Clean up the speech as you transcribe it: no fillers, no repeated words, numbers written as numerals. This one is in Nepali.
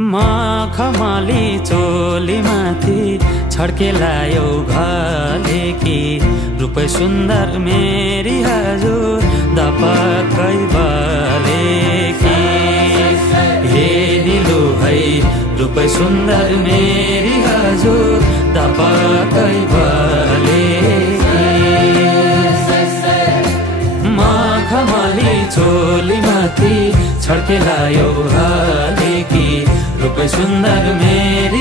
मखमली चोली माथि छड्केलायो घले कि रूप सुन्दर मेरी हजुर दपक्कै बले कि हे दिलु है रूप सुन्दर मेरी हजुर दपक्कै बले मखमली चोली माथि छड्केलायो घले कि रूप सुन्दर मेरी